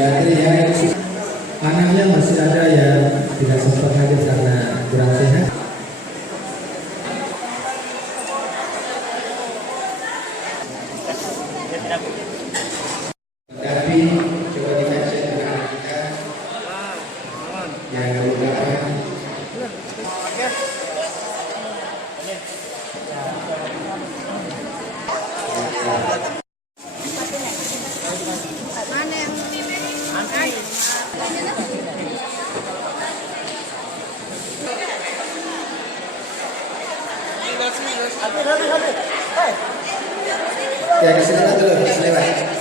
psikiatri ya, anaknya masih ada yang tidak sempat hadir karena kurang sehat. Tapi coba dikaji dengan kita yang beberapa ya, silakan dulu, silakan.